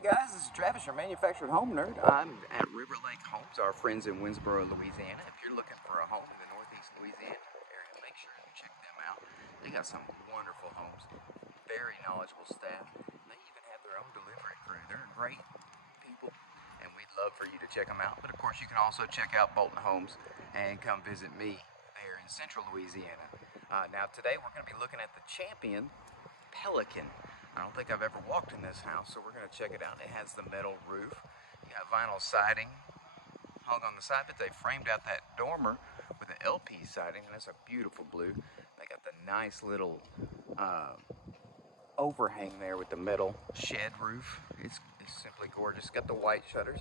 Hey guys, this is Travis, your manufactured home nerd. I'm at River Lake Homes, our friends in Winsboro, Louisiana. If you're looking for a home in the northeast Louisiana area, make sure you check them out. They got some wonderful homes, very knowledgeable staff. They even have their own delivery crew. They're great people, and we'd love for you to check them out. But of course, you can also check out Bolton Homes and come visit me there in central Louisiana. Now today we're going to be looking at the Champion Pelican. I don't think I've ever walked in this house, so we're going to check it out. It has the metal roof. You got vinyl siding hung on the side, but they framed out that dormer with an LP siding, and it's a beautiful blue. They got the nice little overhang there with the metal shed roof. It's simply gorgeous. Got the white shutters.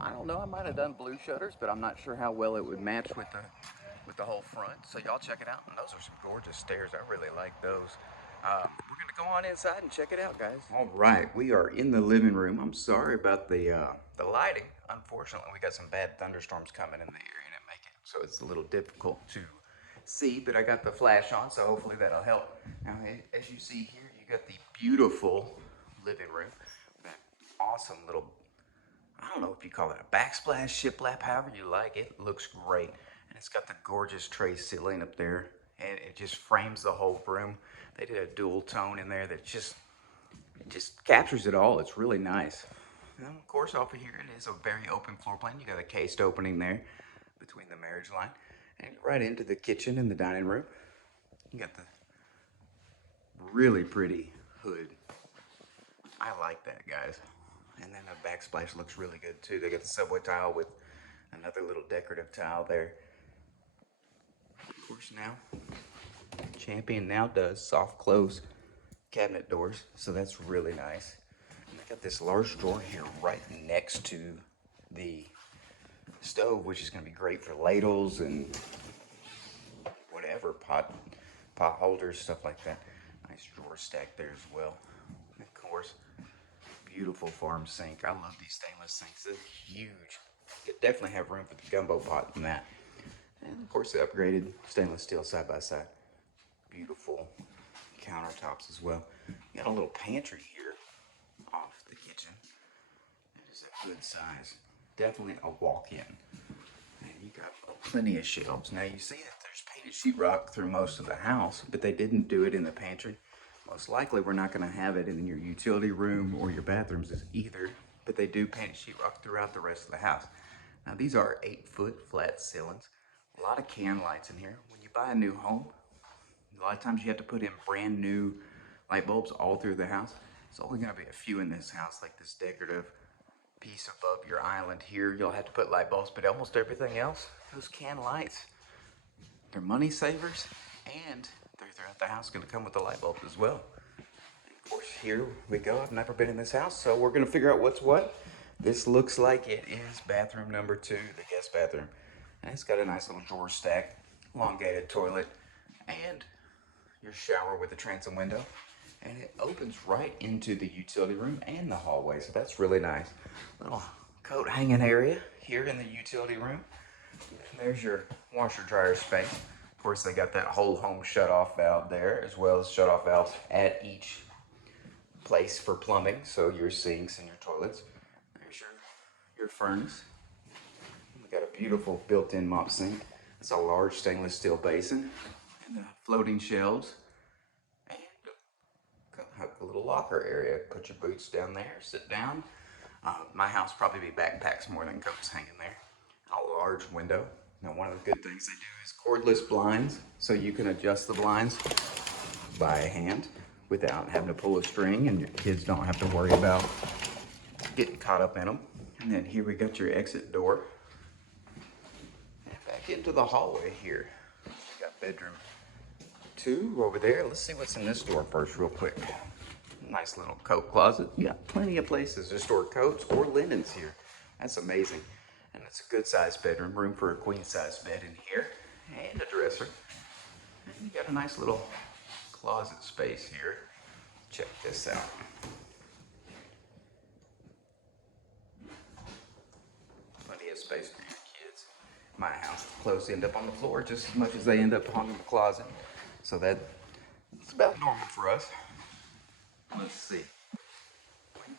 I don't know, I might have done blue shutters, but I'm not sure how well it would match with the whole front. So y'all check it out. And those are some gorgeous stairs. I really like those. We're going to go on inside and check it out, guys. All right, we are in the living room. I'm sorry about the lighting. Unfortunately, we got some bad thunderstorms coming in the area and make it so it's a little difficult to see, but I got the flash on, so hopefully that'll help. Now, as you see here, you got the beautiful living room. That awesome little, I don't know if you call it a backsplash, shiplap, however you like it. It looks great. And it's got the gorgeous tray ceiling up there, and it just frames the whole room. They did a dual tone in there that just captures it all. It's really nice. And of course, off of here, it is a very open floor plan. You got a cased opening there between the marriage line, and right into the kitchen and the dining room. You got the really pretty hood. I like that, guys. And then the backsplash looks really good too. They got the subway tile with another little decorative tile there. Of course, now Champion now does soft close cabinet doors, so that's really nice. And they got this large drawer here right next to the stove, which is going to be great for ladles and whatever, pot holders, stuff like that. Nice drawer stack there as well. And of course, beautiful farm sink. I love these stainless sinks. They're huge. You could definitely have room for the gumbo pot in that. And of course, the upgraded stainless steel side by side. Beautiful countertops as well. You got a little pantry here off the kitchen. It is a good size. Definitely a walk-in. And you got plenty of shelves. Now you see that there's painted sheetrock through most of the house, but they didn't do it in the pantry. Most likely we're not going to have it in your utility room or your bathrooms either, but they do painted sheetrock throughout the rest of the house. Now these are 8-foot flat ceilings. A lot of can lights in here. When you buy a new home, a lot of times you have to put in brand new light bulbs all through the house. It's only going to be a few in this house, like this decorative piece above your island here. You'll have to put light bulbs, but almost everything else, those can lights, they're money savers, and they're throughout the house going to come with the light bulbs as well. And of course, here we go. I've never been in this house, so we're going to figure out what's what. This looks like it is bathroom number 2, the guest bathroom. And it's got a nice little drawer stack, elongated toilet, and your shower with a transom window. And it opens right into the utility room and the hallway, so that's really nice. Little coat hanging area here in the utility room. And there's your washer dryer space. Of course, they got that whole home shut-off valve there, as well as shut-off valves at each place for plumbing, so your sinks and your toilets. There's your furnace. We got a beautiful built-in mop sink. It's a large stainless steel basin and floating shelves. And have a little locker area. Put your boots down there, sit down. My house probably be backpacks more than coats hanging there. A large window. Now one of the good things they do is cordless blinds, so you can adjust the blinds by hand without having to pull a string, and your kids don't have to worry about getting caught up in them. And then here we got your exit door. And back into the hallway here. We got bedroom 2 over there. Let's see what's in this door first real quick. Nice little coat closet. You got plenty of places to store coats or linens here. That's amazing. And it's a good sized bedroom. Room for a queen size bed in here. And a dresser. And you got a nice little closet space here. Check this out. Plenty of space for your kids. My house, the clothes end up on the floor just as much as they end up hung in the closet. So that's about normal for us. Let's see.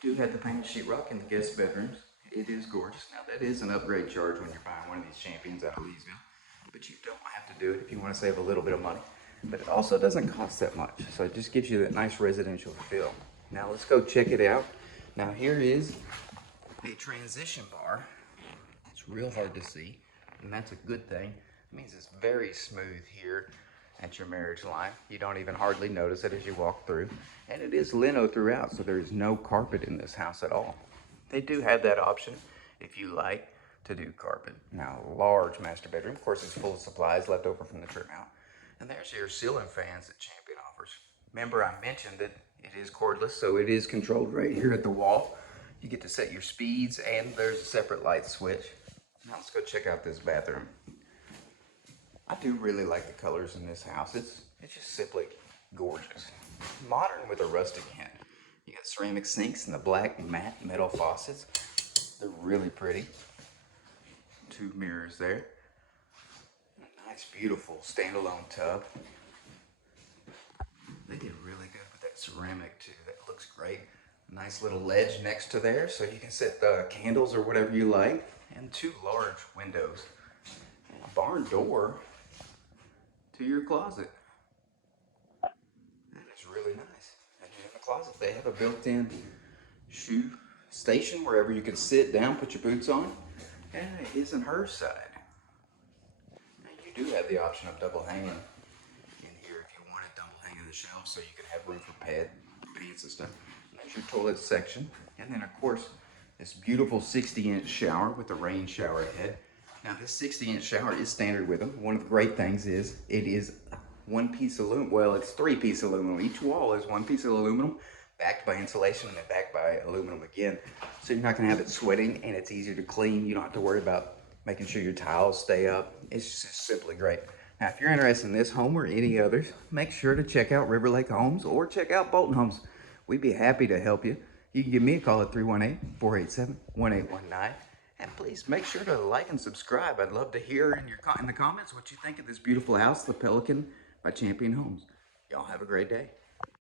We do have the painted sheetrock in the guest bedrooms. It is gorgeous. Now that is an upgrade charge when you're buying one of these Champions out of Leesville, but you don't have to do it if you want to save a little bit of money. But it also doesn't cost that much, so it just gives you that nice residential feel. Now let's go check it out. Now here is a transition bar. It's real hard to see, and that's a good thing. It means it's very smooth here at your marriage line. You don't even hardly notice it as you walk through. And it is lino throughout, so there is no carpet in this house at all. They do have that option if you like to do carpet. Now, large master bedroom. Of course, it's full of supplies left over from the trip out. And there's your ceiling fans that Champion offers. Remember, I mentioned that it is cordless, so it is controlled right here at the wall. You get to set your speeds, and there's a separate light switch. Now let's go check out this bathroom. I do really like the colors in this house. It's just simply gorgeous. Modern with a rustic hint. You got ceramic sinks and the black matte metal faucets. They're really pretty. 2 mirrors there. A nice, beautiful standalone tub. They did really good with that ceramic too. That looks great. Nice little ledge next to there so you can set the candles or whatever you like. And 2 large windows. And a barn door to your closet. That is really nice. And in the closet they have a built-in shoe station wherever you can sit down, put your boots on. And it is on her side. Now you do have the option of double hanging in here if you want it, double hanging the shelf so you can have room for pants and stuff. And there's your toilet section. And then of course this beautiful 60-inch shower with a rain shower head. Now this 60-inch shower is standard with them. One of the great things is it is 1 piece of aluminum. Well, it's 3 pieces of aluminum. Each wall is 1 piece of aluminum, backed by insulation and then backed by aluminum again. So you're not gonna have it sweating, and it's easier to clean. You don't have to worry about making sure your tiles stay up. It's just simply great. Now, if you're interested in this home or any others, make sure to check out River Lake Homes or check out Bolton Homes. We'd be happy to help you. You can give me a call at 318-487-1819. And please make sure to like and subscribe. I'd love to hear in the comments what you think of this beautiful house, the Pelican by Champion Homes. Y'all have a great day.